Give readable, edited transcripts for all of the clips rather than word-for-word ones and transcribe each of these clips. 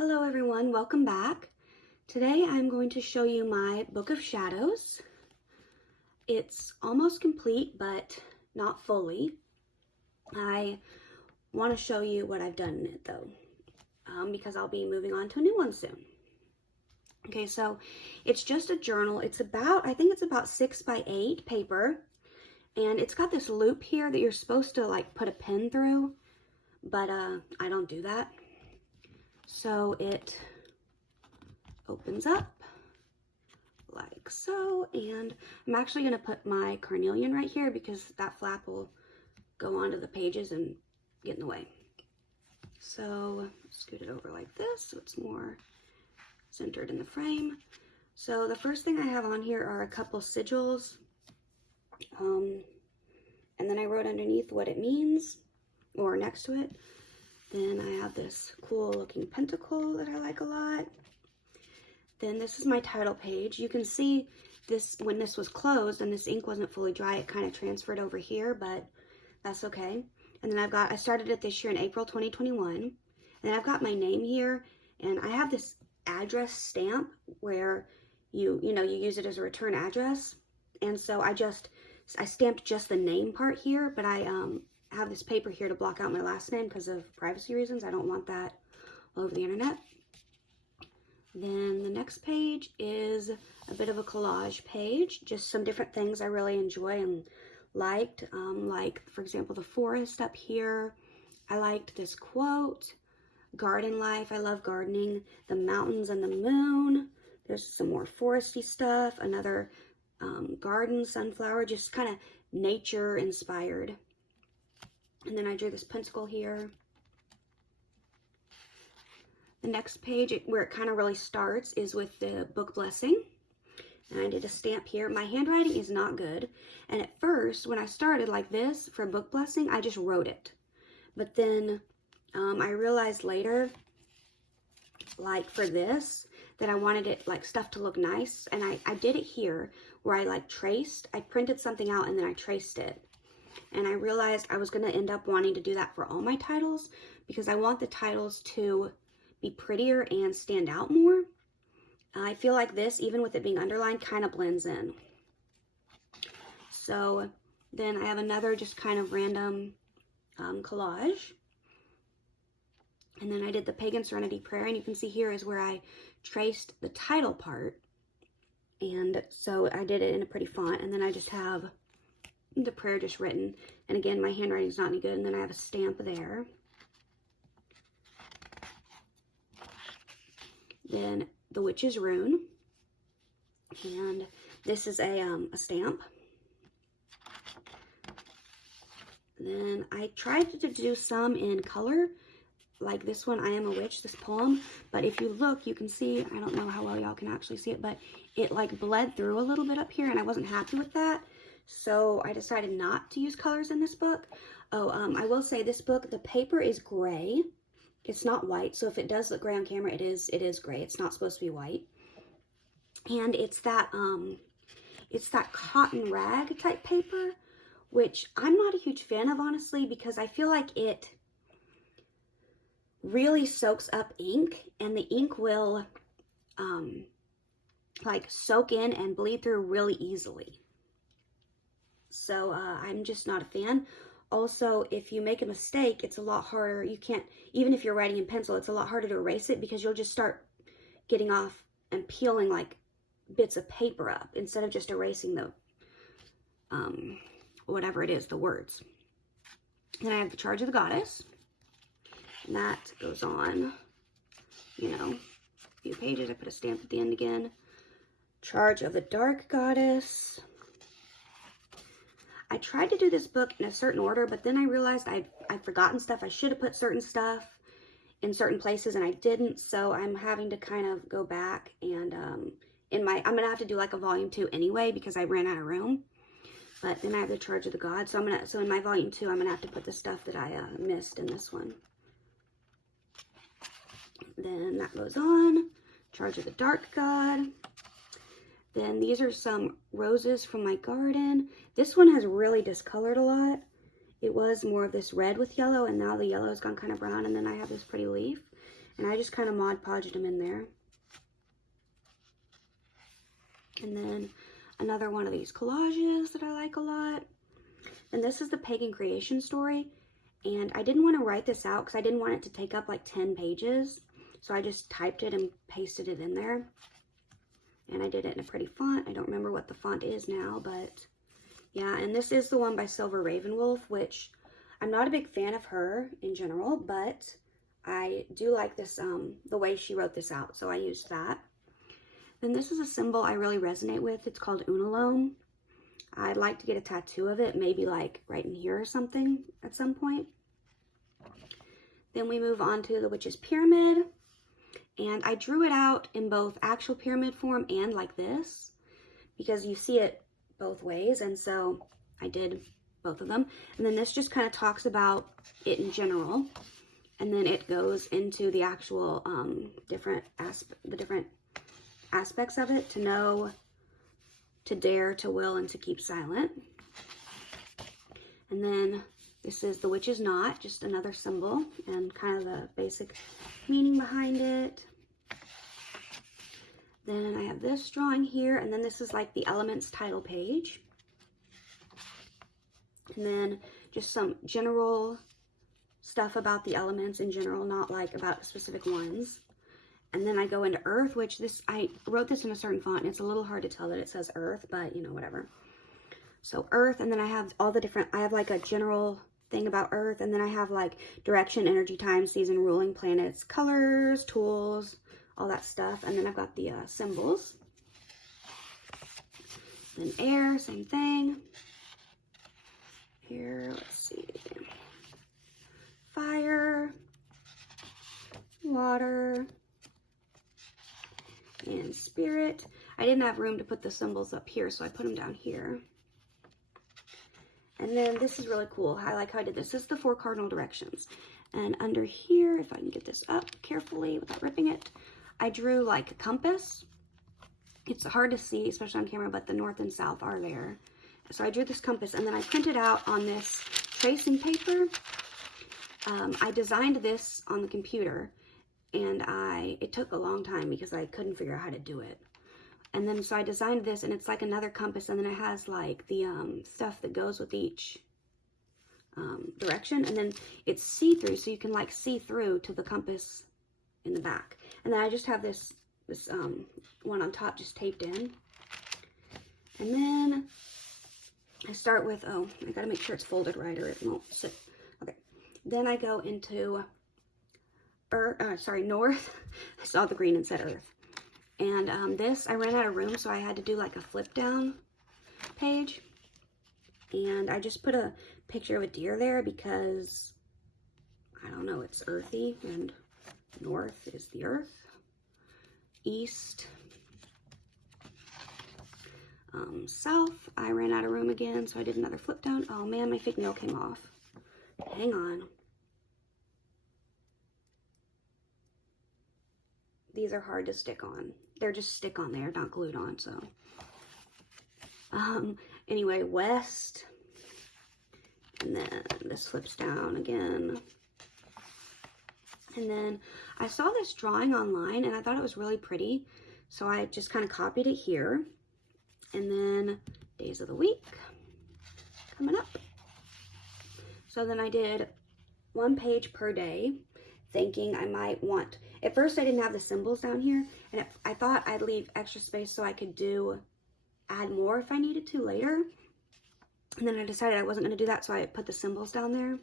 Hello everyone, welcome back. Today I'm going to show you my Book of Shadows. It's almost complete, but not fully. I want to show you what I've done in it though, because I'll be moving on to a new one soon. Okay, so it's just a journal. It's about, I think it's about 6 by 8 paper, and it's got this loop here that you're supposed to like put a pen through, but I don't do that. So it opens up like so, and I'm actually going to put my carnelian right here because that flap will go onto the pages and get in the way. So scoot it over like this so it's more centered in the frame. So the first thing I have on here are a couple sigils, and then I wrote underneath what it means, or next to it. Then I have this cool looking pentacle that I like a lot. Then this is my title page. You can see this when this was closed and this ink wasn't fully dry, it kind of transferred over here, but that's okay. And then I started it this year in April 2021. And then I've got my name here, and I have this address stamp where you use it as a return address. And so I stamped just the name part here, but I have this paper here to block out my last name because of privacy reasons. I don't want that all over the internet. Then the next page is a bit of a collage page, just some different things I really enjoy and liked, like for example the forest up here. I liked this quote, garden life, I love gardening, the mountains and the moon. There's some more foresty stuff, another garden, sunflower, just kind of nature inspired. And then I drew this pentacle here. The next page, where it kind of really starts, is with the book blessing. And I did a stamp here. My handwriting is not good. And at first, when I started like this for book blessing, I just wrote it. But then I realized later, like for this, that I wanted it like stuff to look nice. And I did it here where I printed something out and then I traced it. And I realized I was going to end up wanting to do that for all my titles because I want the titles to be prettier and stand out more. I feel like this, even with it being underlined, kind of blends in. So then I have another just kind of random collage. And then I did the Pagan Serenity Prayer, and you can see here is where I traced the title part. And so I did it in a pretty font, and then I just have the prayer just written, and again my handwriting is not any good, and then I have a stamp there. Then the witch's rune, and this is a stamp. Then I tried to do some in color, like this one, I Am a Witch, this poem, but if you look you can see, I don't know how well y'all can actually see it, but it like bled through a little bit up here and I wasn't happy with that. So I decided not to use colors in this book. I will say this book, the paper is gray. It's not white. So if it does look gray on camera, it is gray. It's not supposed to be white. And it's that cotton rag type paper, which I'm not a huge fan of, honestly, because I feel like it really soaks up ink, and the ink will like soak in and bleed through really easily. So I'm just not a fan. Also, if you make a mistake, it's a lot harder. You can't, even if you're writing in pencil, it's a lot harder to erase it because you'll just start getting off and peeling like bits of paper up instead of just erasing the, whatever it is, the words. Then I have the Charge of the Goddess. And that goes on, a few pages. I put a stamp at the end again. Charge of the Dark Goddess. I tried to do this book in a certain order, but then I realized I'd forgotten stuff. I should have put certain stuff in certain places and I didn't, so I'm having to kind of go back and I'm gonna have to do like a volume 2 anyway because I ran out of room. But then I have the Charge of the God, so in my volume 2 I'm gonna have to put the stuff that I missed in this one. Then that goes on. Charge of the Dark God. Then these are some roses from my garden. This one has really discolored a lot. It was more of this red with yellow, and now the yellow has gone kind of brown, and then I have this pretty leaf. And I just kind of Mod Podged them in there. And then another one of these collages that I like a lot. And this is the Pagan creation story. And I didn't want to write this out because I didn't want it to take up like 10 pages. So I just typed it and pasted it in there. And I did it in a pretty font. I don't remember what the font is now, but yeah. And this is the one by Silver Ravenwolf, which I'm not a big fan of her in general, but I do like this, the way she wrote this out. So I used that. Then this is a symbol I really resonate with. It's called Unalome. I'd like to get a tattoo of it, maybe like right in here or something at some point. Then we move on to the Witch's Pyramid. And I drew it out in both actual pyramid form and like this, because you see it both ways. And so I did both of them. And then this just kind of talks about it in general. And then it goes into the actual different aspects of it: to know, to dare, to will, and to keep silent. And then this is the witch's knot, just another symbol and kind of the basic meaning behind it. Then I have this drawing here, and then this is like the elements title page. And then just some general stuff about the elements in general, not like about specific ones. And then I go into earth, which I wrote this in a certain font, and it's a little hard to tell that it says earth, but you know, whatever. So earth, and then I have all the different, I have like a general thing about earth, and then I have like direction, energy, time, season, ruling planets, colors, tools, all that stuff. And then I've got the symbols. Then air, same thing. Here, let's see. Fire, water, and spirit. I didn't have room to put the symbols up here, so I put them down here. And then this is really cool. I like how I did this. This is the 4 cardinal directions. And under here, if I can get this up carefully without ripping it, I drew like a compass. It's hard to see, especially on camera, but the north and south are there. So I drew this compass, and then I printed out on this tracing paper. I designed this on the computer, and it took a long time because I couldn't figure out how to do it. And then so I designed this, and it's like another compass, and then it has like the stuff that goes with each direction, and then it's see-through, so you can like see through to the compass in the back. And then I just have this one on top just taped in. And then I start with, oh, I gotta make sure it's folded right or it won't sit. Okay, then I go into north. I saw the green and said earth. And this, I ran out of room, so I had to do like a flip down page. And I just put a picture of a deer there because, I don't know, it's earthy, and north is the earth. East. South, I ran out of room again, so I did another flip down. Oh man, my fake nail came off. Hang on. These are hard to stick on. They're just stick on there, not glued on, so. Anyway, west. And then this flips down again. And then I saw this drawing online, and I thought it was really pretty, so I just kind of copied it here. And then days of the week coming up. So then I did 1 page per day, thinking I might want, at first I didn't have the symbols down here, and I thought I'd leave extra space so I could add more if I needed to later. And then I decided I wasn't going to do that, so I put the symbols down there.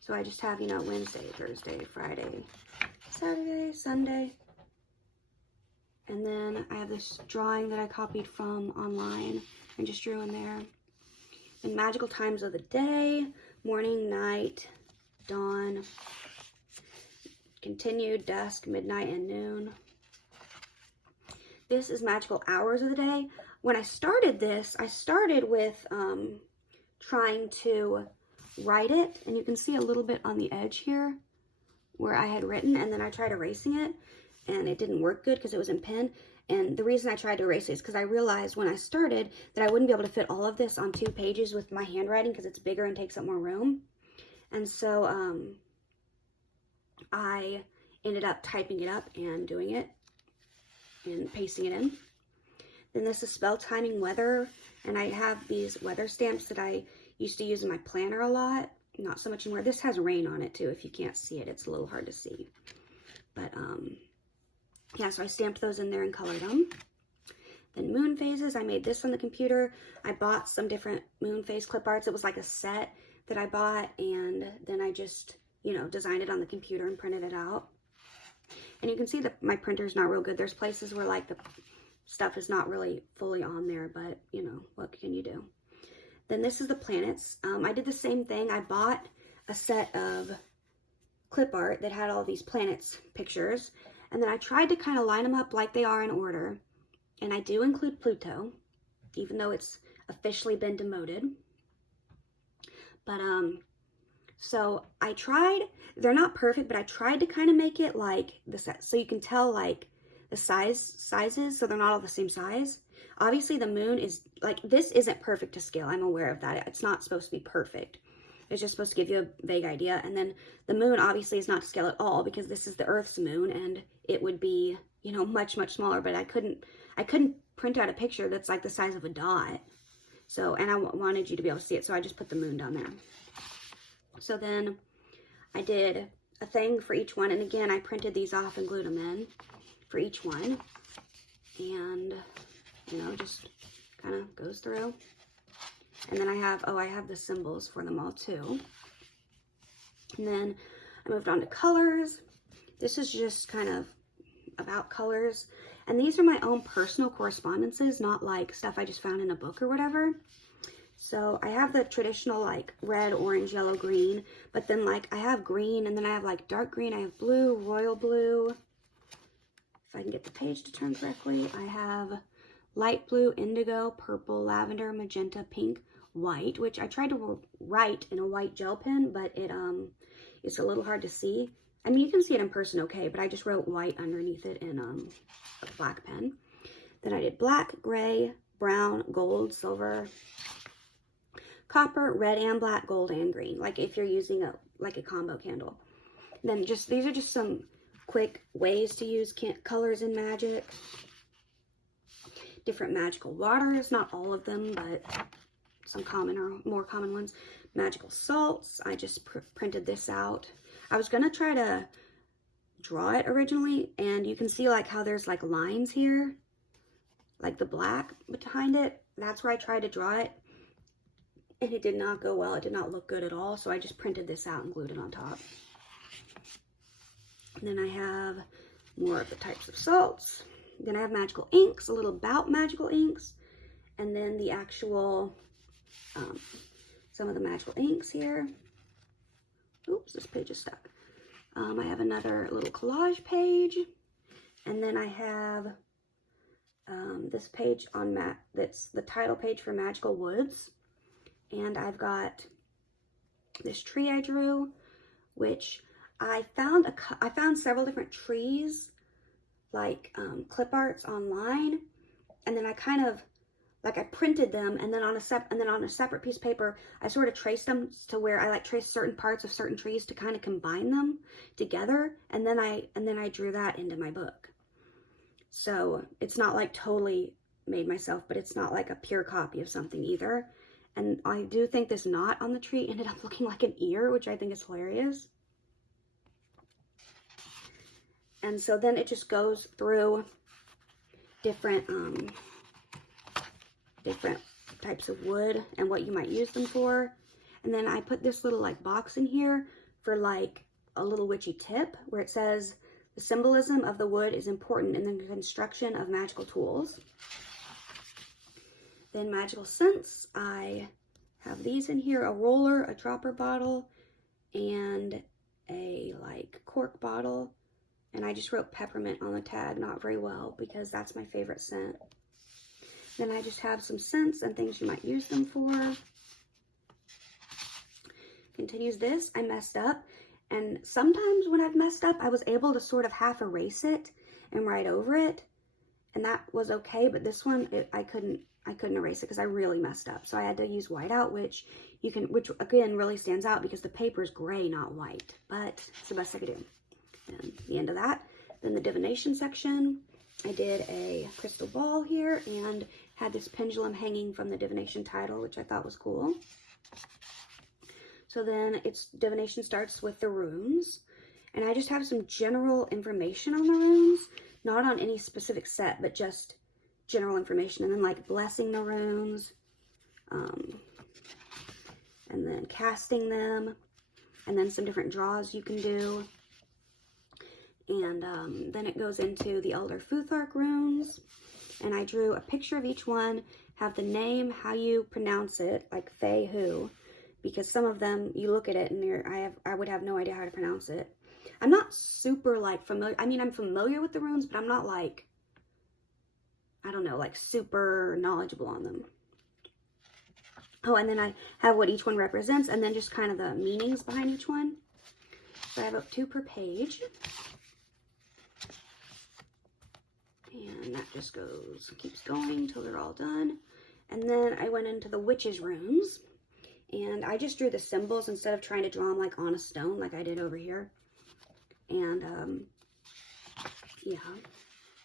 So I just have, you know, Wednesday, Thursday, Friday, Saturday, Sunday. And then I have this drawing that I copied from online and just drew in there. And magical times of the day: morning, night, dawn, continued, dusk, midnight, and noon. This is magical hours of the day. When I started this, I started with trying to write it. And you can see a little bit on the edge here where I had written, and then I tried erasing it. And it didn't work good because it was in pen. And the reason I tried to erase it is because I realized when I started that I wouldn't be able to fit all of this on 2 pages with my handwriting because it's bigger and takes up more room. And so I ended up typing it up and doing it and pasting it in. Then this is spell timing weather, and I have these weather stamps that I used to use in my planner a lot. Not so much anymore. This has rain on it too. If you can't see it, it's a little hard to see. But yeah, so I stamped those in there and colored them. Then moon phases, I made this on the computer. I bought some different moon phase clip arts. It was like a set that I bought, and then I just, you know, designed it on the computer and printed it out. And you can see that my printer's not real good. There's places where like the stuff is not really fully on there, but you know, what can you do? Then this is the planets. I did the same thing. I bought a set of clip art that had all these planets pictures, and then I tried to kind of line them up like they are in order. And I do include Pluto, even though it's officially been demoted. But so I tried, they're not perfect, but I tried to kind of make it like this, so you can tell like the sizes, so they're not all the same size. Obviously the moon is like, this isn't perfect to scale. I'm aware of that. It's not supposed to be perfect. It's just supposed to give you a vague idea. And then the moon obviously is not to scale at all, because this is the Earth's moon, and it would be, you know, much smaller. But I couldn't print out a picture that's like the size of a dot. So, and I wanted you to be able to see it, so I just put the moon down there. So then I did a thing for each one, and again, I printed these off and glued them in for each one. And, you know, just kind of goes through. And then I have, I have the symbols for them all too. And then I moved on to colors. This is just kind of about colors. And these are my own personal correspondences, not like stuff I just found in a book or whatever. So I have the traditional like red, orange, yellow, green, but then like I have green, and then I have like dark green, I have blue, royal blue. If I can get the page to turn correctly, I have light blue, indigo, purple, lavender, magenta, pink, white, which I tried to write in a white gel pen, but it's a little hard to see. I mean, you can see it in person okay, but I just wrote white underneath it in a black pen. Then I did black, gray, brown, gold, silver, copper, red and black, gold and green, like if you're using a combo candle. Then just, these are just some quick ways to use colors in magic. Different magical waters, not all of them, but some common or more common ones. Magical salts, I just printed this out. I was gonna try to draw it originally, and you can see like how there's like lines here, like the black behind it. That's where I tried to draw it, and it did not go well. It did not look good at all, so I just printed this out and glued it on top. And then I have more of the types of salts. Then I have magical inks, a little about magical inks, and then the actual, some of the magical inks here. Oops, this page is stuck. I have another little collage page, and then I have this page on that's the title page for Magical Woods, and I've got this tree I drew, which I found several different trees, like clip arts online, and then I kind of like I printed them, and then on a separate piece of paper I sort of traced them to where I like traced certain parts of certain trees to kind of combine them together, and then I drew that into my book. So it's not like totally made myself, but it's not like a pure copy of something either. And I do think this knot on the tree ended up looking like an ear, which I think is hilarious. And so then it just goes through different types of wood and what you might use them for. And then I put this little like box in here for like a little witchy tip where it says the symbolism of the wood is important in the construction of magical tools. Then magical scents, I have these in here, a roller, a dropper bottle, and a like cork bottle. And I just wrote peppermint on the tag, not very well, because that's my favorite scent. Then I just have some scents and things you might use them for. Continues this, I messed up. And sometimes when I've messed up, I was able to sort of half erase it and write over it. And that was okay, but this one, I couldn't erase it because I really messed up. So I had to use whiteout, which again really stands out because the paper is gray, not white. But it's the best I could do. and the end of that. Then the divination section, I did a crystal ball here and had this pendulum hanging from the divination title, which I thought was cool. So then divination starts with the runes, and I just have some general information on the runes, not on any specific set, but just general information, and then like blessing the runes, and then casting them, and then some different draws you can do. And then it goes into the Elder Futhark runes, and I drew a picture of each one, have the name, how you pronounce it, like Fei Hu, because some of them, you look at it and I would have no idea how to pronounce it. I'm not super like familiar, I mean, I'm familiar with the runes, but I'm not like, I don't know, like super knowledgeable on them. Oh, and then I have what each one represents, and then just kind of the meanings behind each one. So I have up 2 per page. And that just keeps going till they're all done. And then I went into the witches' runes, and I just drew the symbols instead of trying to draw them like on a stone like I did over here. And yeah,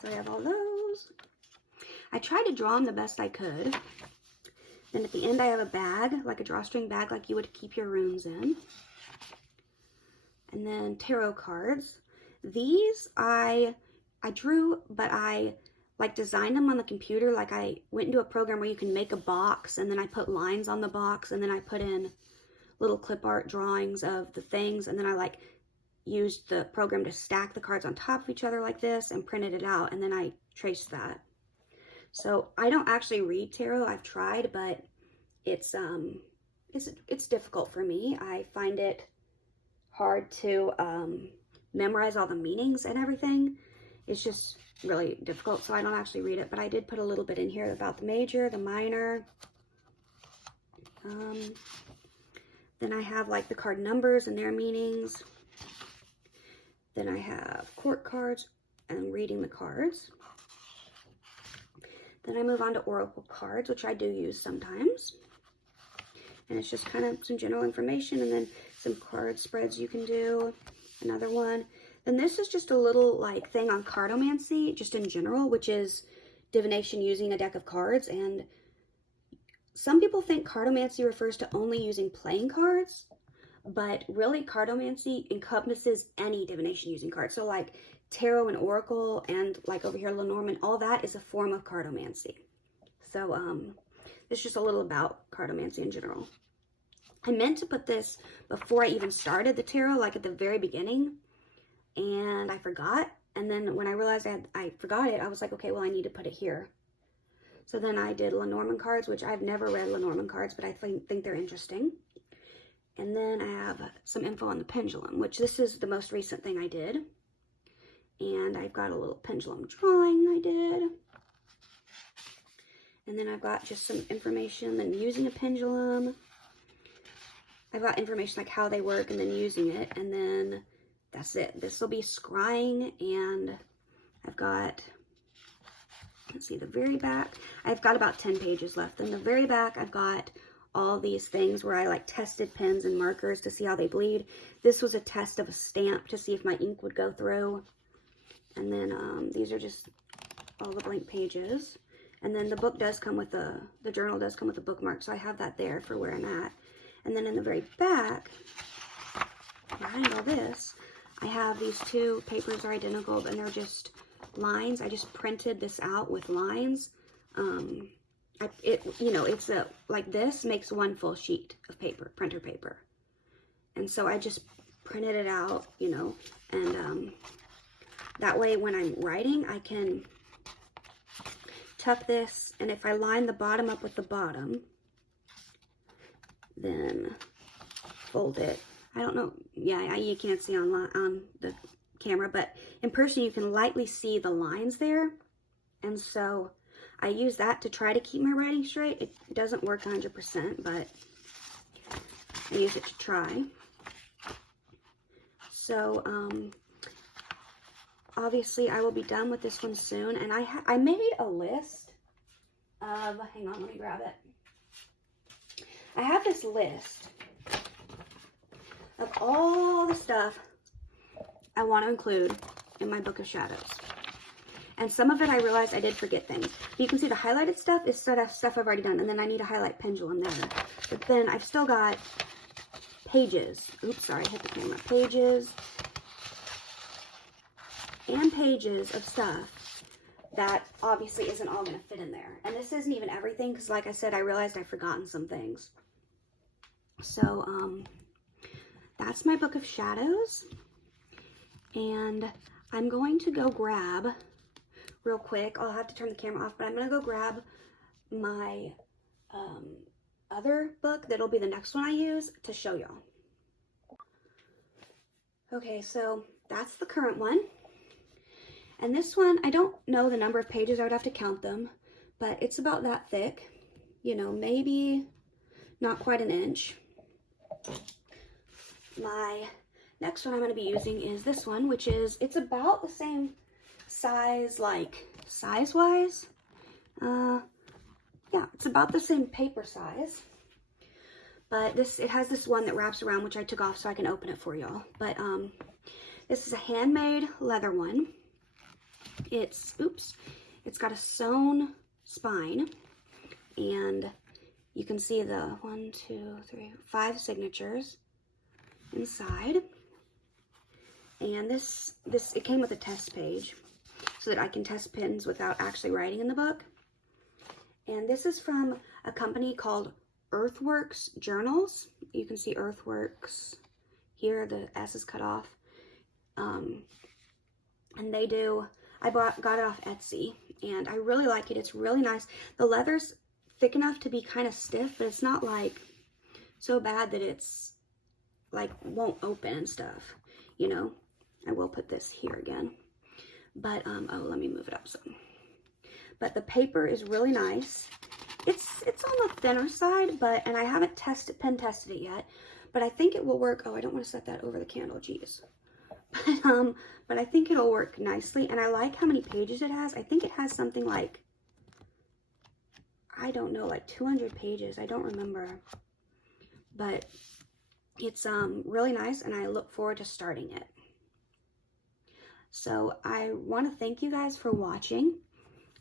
so I have all those. I tried to draw them the best I could. Then at the end I have a bag, like a drawstring bag, like you would keep your runes in. And then tarot cards. These I drew, but I like designed them on the computer. Like I went into a program where you can make a box, and then I put lines on the box, and then I put in little clip art drawings of the things, and then I like used the program to stack the cards on top of each other like this and printed it out, and then I traced that. So I don't actually read tarot. I've tried, but it's difficult for me. I find it hard to memorize all the meanings and everything. It's just really difficult, so I don't actually read it, but I did put a little bit in here about the major, the minor. Then I have like the card numbers and their meanings. Then I have court cards and reading the cards. Then I move on to oracle cards, which I do use sometimes. And it's just kind of some general information, and then some card spreads you can do. Another one. Then this is just a little like thing on cartomancy, just in general, which is divination using a deck of cards. And some people think cartomancy refers to only using playing cards, but really cartomancy encompasses any divination using cards. So like tarot and oracle, and like over here Lenormand, all that is a form of cartomancy. So it's just a little about cartomancy in general. I meant to put this before I even started the tarot, like at the very beginning, and I forgot. And then when I realized I forgot it, I was like, okay, well, I need to put it here. So then I did Lenormand cards, which I've never read Lenormand cards, but I think they're interesting. And then I have some info on the pendulum, which this is the most recent thing I did. And I've got a little pendulum drawing I did. And then I've got just some information on using a pendulum. I've got information like how they work and then using it. And then that's it. This will be scrying, and I've got, let's see, the very back. I've got about 10 pages left. In the very back, I've got all these things where I like tested pens and markers to see how they bleed. This was a test of a stamp to see if my ink would go through. And then these are just all the blank pages. And then the book does come with the journal does come with a bookmark, so I have that there for where I'm at. And then in the very back, behind all this, I have these 2 papers are identical, and they're just lines. I just printed this out with lines. It's like this makes 1 full sheet of paper, printer paper. And so I just printed it out, and that way when I'm writing, I can tuck this, and if I line the bottom up with the bottom, then fold it. I don't know, yeah, you can't see on the camera, but in person you can lightly see the lines there. And so I use that to try to keep my writing straight. It doesn't work 100%, but I use it to try. So obviously I will be done with this one soon, and I made a list of, hang on, let me grab it. I have this list of all the stuff I want to include in my book of shadows. And some of it I realized I did forget things. But you can see the highlighted stuff is stuff I've already done. And then I need to highlight pendulum there. But then I've still got pages. Oops, sorry, I hit the camera. Pages and pages of stuff that obviously isn't all going to fit in there. And this isn't even everything because, like I said, I realized I've forgotten some things. So, that's my book of shadows. And I'm going to go grab, real quick, I'll have to turn the camera off, but I'm going to go grab my other book that'll be the next one I use to show y'all. Okay, so that's the current one. And this one, I don't know the number of pages, I would have to count them, but it's about that thick, you know, maybe not quite an inch. My next one I'm going to be using is this one, which is, it's about the same size, like size-wise. Yeah, it's about the same paper size. But it has this one that wraps around, which I took off so I can open it for y'all. But this is a handmade leather one. It's got a sewn spine, and you can see the 1, 2, 3, 5 signatures inside. And it came with a test page so that I can test pins without actually writing in the book. And this is from a company called Earthworks Journals. You can see Earthworks here, the S is cut off. And I got it off Etsy, and I really like it. It's really nice. The leather's thick enough to be kind of stiff, but it's not like so bad that it's like won't open and stuff, you know. I will put this here again, but oh, let me move it up some. But the paper is really nice. It's on the thinner side, and I haven't pen tested it yet, but I think it will work. Oh, I don't want to set that over the candle, geez. But I think it'll work nicely, and I like how many pages it has. I think it has something like, I don't know, like 200 pages. I don't remember, but it's really nice, and I look forward to starting it. So I want to thank you guys for watching.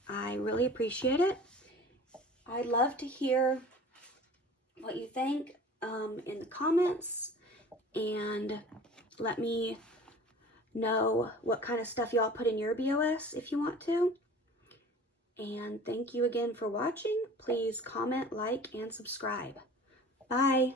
I really appreciate it. I'd love to hear what you think in the comments, and let me know what kind of stuff y'all put in your BOS if you want to. And thank you again for watching. Please comment, like, and subscribe. Bye.